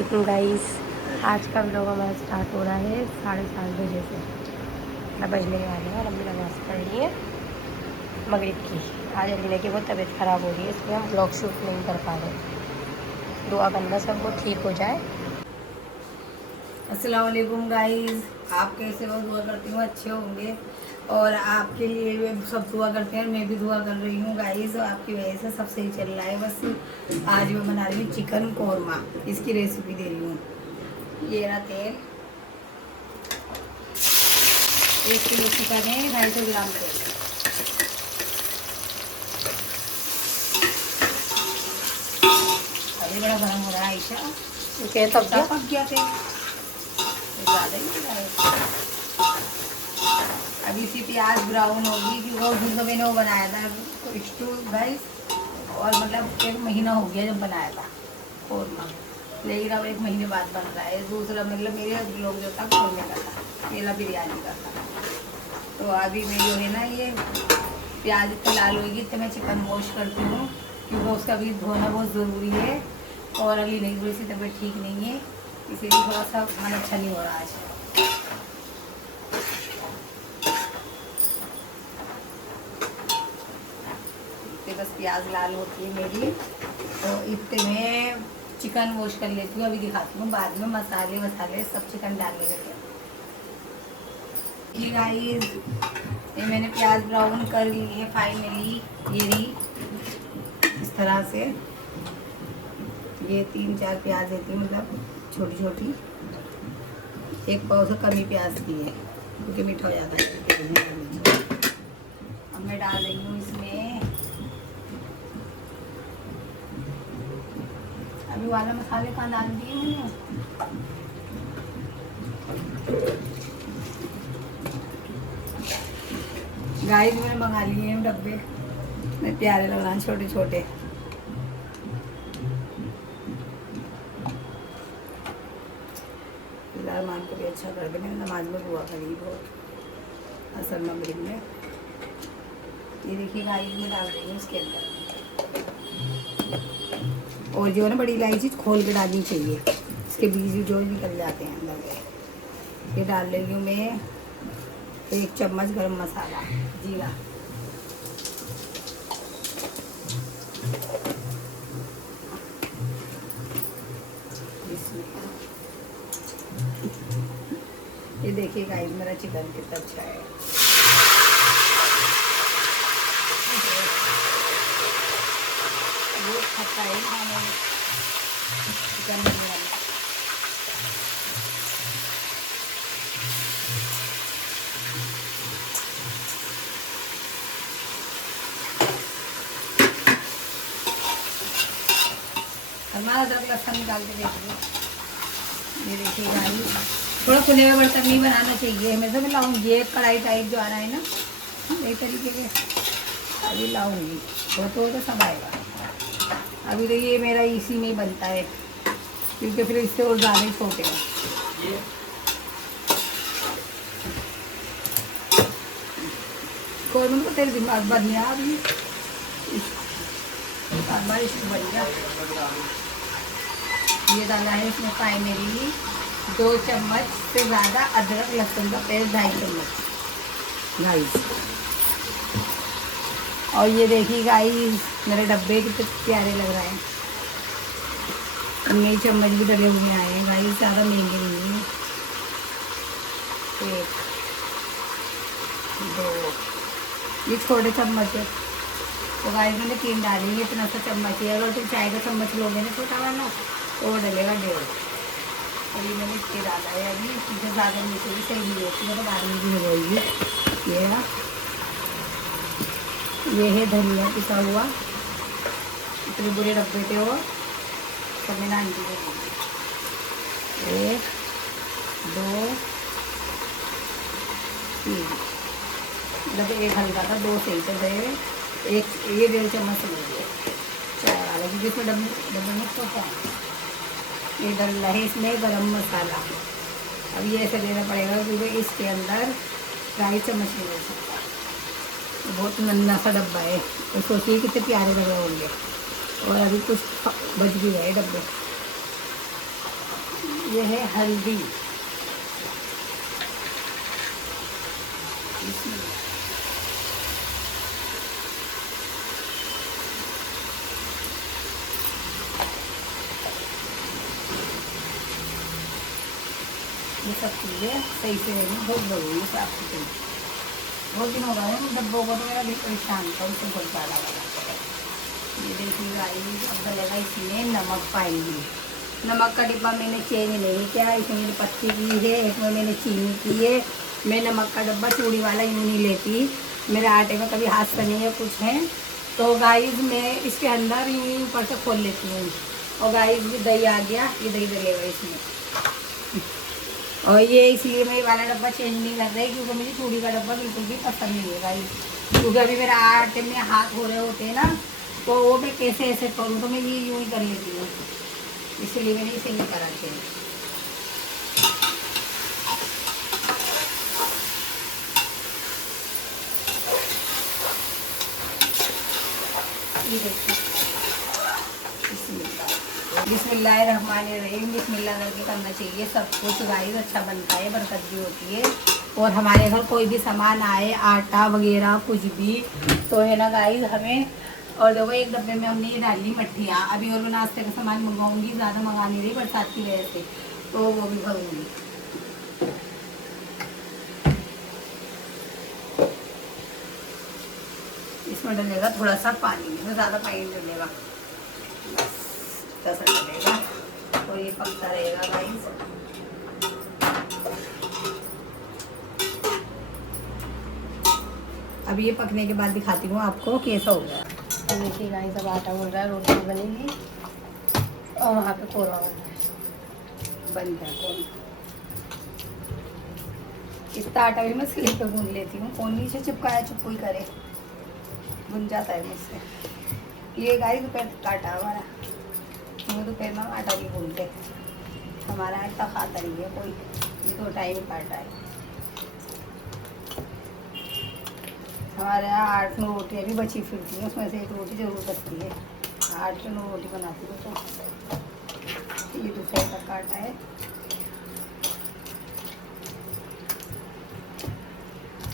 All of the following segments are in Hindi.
गाइस, आज का व्लॉग हमारा स्टार्ट हो रहा है 7:30 बजे से। मतलब बजने वाले हैं और अम्मी नमाज़ पढ़ रही है मगरिब की। आज अलीना की बहुत तबीयत ख़राब हो रही है, इसलिए हम व्लॉग शूट नहीं कर पा रहे। दुआ करना सब वो ठीक हो जाए। अस्सलाम वालेकुम गाइस, आप कैसे हो? दुआ करती हूँ अच्छे होंगे और आपके लिए भी सब दुआ करते हैं। मैं भी दुआ कर रही हूँ गाइस, आपकी वजह से सब सही चल रहा है। बस आज मैं बना रही हूँ चिकन कौरमा, इसकी रेसिपी दे रही हूँ। ये रहा तेल, 1 किलो चिकन है, 250 ग्राम तेल। अभी बड़ा गर्म हो रहा है आयशा, ओके, तब क्या पक गया तेल, ज़्यादा ही हो रहा है। अभी सी प्याज ब्राउन होगी कि वो दूध मैंने वो बनाया था स्टू गाइस, और मतलब 1 महीना हो गया जब बनाया था कौरमा, लेकिन अब 1 महीने बाद बन रहा है। दूसरा मतलब मेरे लोग जो था कौरमे का था, केला बिरयानी का था। तो अभी मैं जो है ना, ये प्याज इतना लाल होगी तो मैं चिकन वॉश करती हूँ, क्योंकि उसका भी धोना बहुत ज़रूरी है। और अली नहीं, थोड़ी सी तबीयत ठीक नहीं है, इसीलिए थोड़ा सा मन अच्छा नहीं हो रहा आज। बस प्याज लाल होती है मेरी, तो इतने में चिकन वॉश कर लेती हूँ। अभी दिखाती हूँ बाद में मसाले वसाले सब चिकन डालने लगे। ये गाइस, ये मैंने प्याज ब्राउन कर ली है फाइनली। ये रही इस तरह से, ये 3-4 प्याज देती हूँ, मतलब छोटी छोटी। 1 पाव से कम ही प्याज की है, क्योंकि मीठा हो जाता है। अब मैं डाल रही हूँ इसमें अभी वाला मसाले कहाँ डाल दिए मैंने। गाइस, मैंने मंगा लिए हैं डब्बे, मैं प्यारे लग रहा है, छोटे छोटे। मान को भी अच्छा कर दे, मैंने नमाज में दुआ करी बहुत असल मगरिब में। ये देखिए गाइस, में डाल रही हूँ इसके अंदर। और जो है ना, बड़ी इलायची खोल के डालनी चाहिए, इसके बीज जो निकल जाते हैं अंदर के। ये डाल रही हूँ मैं 1 चम्मच गरम मसाला जीरा। ये देखिए गाइस, मेरा चिकन कितना अच्छा है। बहुत खट्टा है खाने में चिकन बिरयानी। हमारा अदरक लहसुन निकाल के देखिए। ये देखिए गाइस, थोड़ा खुले हुए बर्तन नहीं बनाना चाहिए। मैं तो लाऊंगी ये कढ़ाई टाइप जो आ रहा है ना, नई तरीके के, अभी लाऊंगी। तो सब आएगा। अभी तो ये मेरा इसी में ही बनता है, क्योंकि फिर इससे और ज़्यादा ही छोटे हैं। कौन को तेरे दिमाग बन गया अभी, बारिश बन गया। ये डाला है इसमें फाइनली 2 चम्मच से ज़्यादा अदरक लहसुन का पेस्ट, 2.5 चम्मच गाइस। और ये देखिए गाइस, मेरे डब्बे कितने प्यारे लग रहे हैं। नई चम्मच भी डले हुए आए हैं गाइस, ज़्यादा महंगे नहीं है। 1 2, ये छोटे चम्मच है, तो गाइस मैंने 3 डाली है। इतना सा चम्मच है, अगर तुम चाय का चम्मच लोगे ना छोटा वाला, तो वो डलेगा 1.5। अभी मैंने इसके डाला है। अभी इससे ज़्यादा नीचे भी सही नहीं होती है, तो बाद में भी हो जाएगी। ये ना, ये है धनिया पिसा हुआ, इतने बुरे डब्बे थे वो, सब मैंने आंटी को दिए। 1 2 3, मतलब 1 हल्का था, 2 सही से गए। 1 ये 1.5 चम्मच समझ गए चाय वाला, क्योंकि इसमें डब्बे में होता है। ये डल रहा है इसमें गरम मसाला। अब ये ऐसे देना पड़ेगा, क्योंकि इसके अंदर 2.5 चम्मच नहीं ले सकता। बहुत नन्हा सा डब्बा है, तो सोचिए कितने प्यारे लग रहे होंगे। और अभी कुछ बच भी गए डब्बे। ये है हल्दी, ये सब चीज़ें सही से लेनी बहुत ज़रूरी है आपकी चीज़। बहुत दिन हो गए हैं डब्बों को, तो मेरा भी परेशान था उससे बहुत ज़्यादा लगा। ये देखिए गाइस, अब डलेगा इसमें नमक पाएंगी। नमक का डिब्बा मैंने चेंज नहीं किया, इसमें मैंने पत्ती की है, इसमें मैंने चीनी की है। मैं नमक का डब्बा चूड़ी वाला यूँ नहीं लेती, मेरे आटे में कभी हाथ सने या कुछ है तो गाइस मैं इसके अंदर यूँ ही ऊपर से खोल लेती हूँ। और गाइस भी दही आ गया, ये दही डलेगा इसमें। और ये इसलिए मैं ये वाला डब्बा चेंज नहीं कर रही क्योंकि मुझे चूड़ी का डब्बा बिल्कुल भी पसंद नहीं है गाइस। क्योंकि अभी मेरे आटे में हाथ हो रहे होते हैं ना, तो वो मैं कैसे ऐसे करूँ, तो मैं ये यूँ ही कर लेती हूँ, इसलिए मैंने इसे नहीं करा थे। ये देखिए, बिस्मिल्लाहिर्रहमानिर्रहीम, बिस्मिल्लाह करके करना चाहिए सब कुछ गाइस, अच्छा बनता है, बरकत भी होती है। और हमारे घर कोई भी सामान आए, आटा वगैरह कुछ भी, तो है ना गाइस हमें। और देखो एक डब्बे में हमने ये डाली मट्ठियाँ, अभी और मैं नाश्ते का सामान मंगवाऊंगी, ज़्यादा मंगा नहीं रही बरसात की वजह से, तो वो भी भरूँगी। इसमें डलेगा थोड़ा सा पानी, इसमें ज़्यादा पानी डलेगा, बस डलेगा और ये पकता रहेगा गाइस। अब ये पकने के बाद दिखाती हूँ आपको कैसा हो गया। तो देखिए गाइस, अब आटा बोल रहा है, रोटी बनेगी और वहाँ पे कोरमा बन रहा है। बन गया कौन, इतना आटा भी मैं स्लीप पे गूंद लेती हूँ, कौन नीचे चिपकाया चुप कोई करे, बुन जाता है मुझसे। ये गाइस दोपहर का आटा हमारा, हमें दोपहर में आटा नहीं भूनते, हमारा आटा खाता नहीं है कोई, ये 2 टाइम का आटा है। हमारे यहाँ 8-9 रोटियाँ भी बची फिरती हैं, उसमें से एक रोटी जरूर बचती है, 8 से 9 रोटी बनाती हूँ। तो ये दोपहर का काटा है।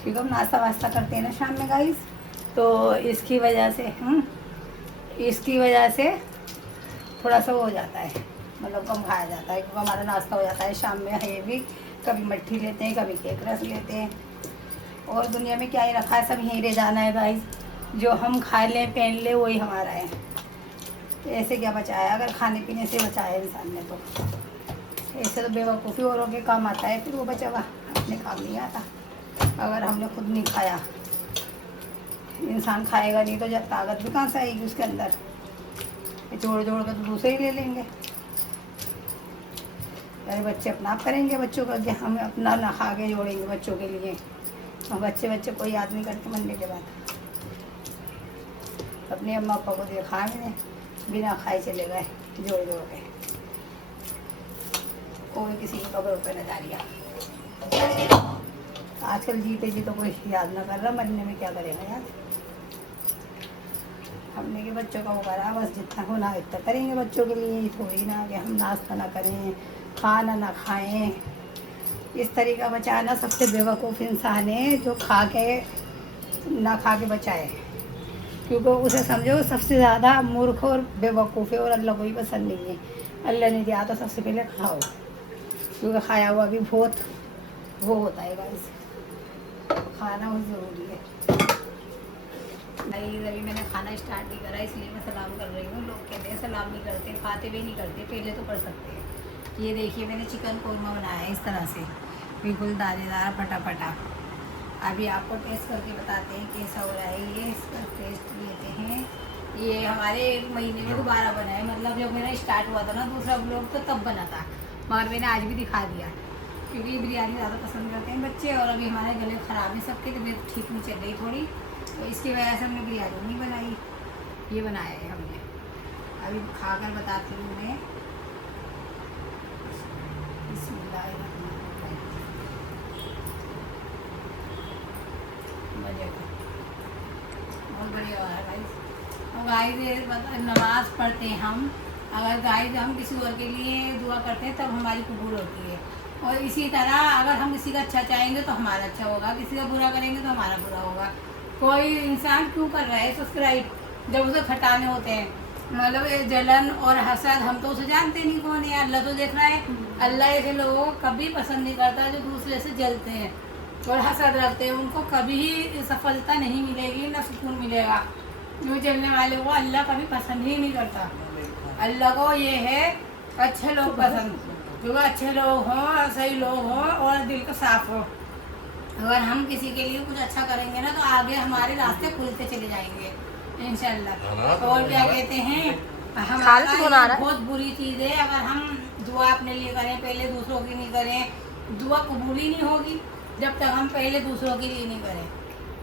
क्योंकि हम नाश्ता वास्ता करते हैं ना शाम में गाइस, तो इसकी वजह से थोड़ा सा वो हो जाता है, मतलब कम खाया जाता है, क्योंकि हमारा नाश्ता हो जाता है शाम में है भी, कभी मट्ठी लेते हैं, कभी केक रस लेते हैं, और दुनिया में क्या ही रखा है, सब यहीं रह जाना है गाइस। जो हम खा लें पहन लें वही हमारा है, तो ऐसे क्या बचाया, अगर खाने पीने से बचाया इंसान ने, तो ऐसे तो बेवकूफ़ी औरों के काम आता है, फिर वो बचा हुआ अपने काम नहीं आता। अगर हमने खुद नहीं खाया, इंसान खाएगा नहीं तो जब ताकत भी कहाँ से आएगी उसके अंदर, जोड़ जोड़ कर तो दूसरे ही ले लेंगे। अरे बच्चे अपना आप करेंगे, बच्चों का क्या, हम अपना ना खा के जोड़ेंगे बच्चों के लिए, और बच्चे कोई याद नहीं करते मरने के बाद। अपने अम्मा पापा को देखा मैंने, बिना खाए चले गए जोड़ जोड़ के, कोई किसी की कब्र पर न डालिया। आजकल जीते जी तो कोई याद ना कर रहा, मरने में क्या करेगा यार। हमने के बच्चों का वो करा, बस जितना होना इतना करेंगे बच्चों के लिए, थोड़ी ना कि हम नाश्ता ना करें, खाना ना खाएं। इस तरीका बचाना सबसे बेवकूफ़ इंसान है जो खा के ना खा के बचाए, क्योंकि उसे समझो सबसे ज़्यादा मूर्ख और बेवकूफ़ है, और अल्लाह को ही पसंद नहीं है। अल्लाह ने दिया तो सबसे पहले खाओ, क्योंकि खाया हुआ भी बहुत वो होता है गाइस, खाना बहुत ज़रूरी है। नहीं अभी मैंने खाना स्टार्ट नहीं करा, इसलिए मैं सलाम कर रही हूँ। लोग कहते हैं सलाम नहीं करते, खाते भी नहीं करते, पहले तो कर सकते हैं। ये देखिए मैंने चिकन कौरमा बनाया है इस तरह से, बिल्कुल दानेदार फटाफटा। अभी आपको टेस्ट करके बताते हैं कैसा हो रहा है ये, इसका टेस्ट लेते हैं। ये हमारे 1 महीने में दोबारा बना है, मतलब जब मेरा स्टार्ट हुआ था ना दूसरा ब्लॉग तो तब बना था, मगर मैंने आज भी दिखा दिया, क्योंकि बिरयानी ज़्यादा पसंद करते हैं बच्चे, और अभी हमारे गले ख़राब है सबके, तबीयत ठीक नहीं चल रही थोड़ी, तो इसकी वजह से हमने बिरयानी नहीं बनाई, ये बनाया है हमने। अभी खाकर बताती हूँ मैं। मजे का बहुत बढ़िया हो रहा है भाई। और गाइस नमाज़ पढ़ते हैं हम, अगर गाइस हम किसी और के लिए दुआ करते हैं तब हमारी कबूल होती है। और इसी तरह अगर हम किसी का अच्छा चाहेंगे तो हमारा अच्छा होगा, किसी का बुरा करेंगे तो हमारा बुरा होगा। कोई इंसान क्यों कर रहा है सब्सक्राइब जब उसे खटाने होते हैं? मतलब ये जलन और हसद, हम तो उसे जानते नहीं कौन है, अल्लाह तो देख रहा है। अल्लाह ऐसे लोगों को कभी पसंद नहीं करता जो दूसरे से जलते हैं और हसद रखते हैं। उनको कभी सफलता नहीं मिलेगी, ना सुकून मिलेगा। जो जलने वाले को अल्लाह कभी पसंद ही नहीं करता। अल्लाह को ये है अच्छे लोग पसंद, क्योंकि अच्छे लोग हों, सही लोग हों और दिल का साफ हो। अगर हम किसी के लिए कुछ अच्छा करेंगे ना तो आगे हमारे रास्ते खुलते चले जाएंगे इंशाल्लाह। और क्या कहते हैं, हमारा बहुत बुरी चीज़ है अगर हम दुआ अपने लिए करें पहले दूसरों की नहीं करें। दुआ कबूल ही नहीं होगी जब तक हम पहले दूसरों के लिए नहीं करें।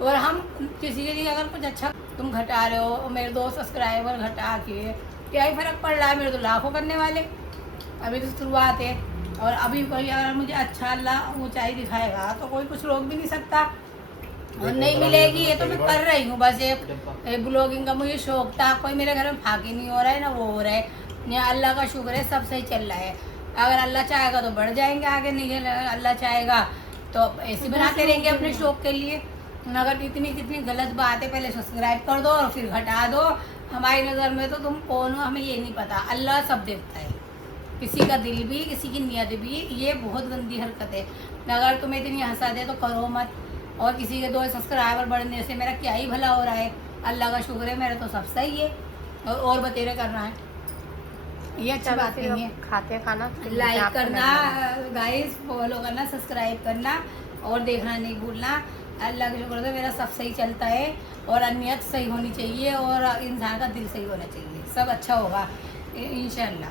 और हम किसी के लिए अगर कुछ अच्छा, तुम घटा रहे हो, मेरे 2 सब्सक्राइबर घटा के क्या ही फ़र्क पड़ रहा है, मेरे तो लाखों करने वाले। अभी तो शुरुआत है और अभी कोई अगर मुझे अच्छा अल्लाह ऊंचाई दिखाएगा तो कोई कुछ रोक भी नहीं सकता। और नहीं मिलेगी ये तो मैं कर रही हूँ, बस एक ब्लॉगिंग का मुझे शौक था। कोई मेरे घर में फाकी नहीं हो रहा है ना वो हो रहा है, या अल्लाह का शुक्र है सब सही चल रहा है। अगर अल्लाह चाहेगा तो बढ़ जाएंगे आगे, नहीं अल्लाह चाहेगा तो ऐसे बनाते रहेंगे अपने शौक के लिए। अगर कितनी गलत बात है, पहले सब्सक्राइब कर दो और फिर घटा दो। हमारी नज़र में तो तुम कौन हो हमें ये नहीं पता, अल्लाह सब देखता है, किसी का दिल भी किसी की नीयत भी। ये बहुत गंदी हरकत है। अगर तुम्हें इतनी हंसा दे तो करो मत। और किसी के 2 सब्सक्राइबर बढ़ने से मेरा क्या ही भला हो रहा है, अल्लाह का शुक्र है मेरा तो सब सही है। और बतेरे करना है, ये अच्छी बात नहीं है। खाते खाना लाइक करना गाइस, फॉलो करना, सब्सक्राइब करना और देखना नहीं भूलना। अल्लाह के शुक्र से मेरा सब सही चलता है और नीयत सही होनी चाहिए और इंसान का दिल सही होना चाहिए, सब अच्छा होगा इंशाल्लाह।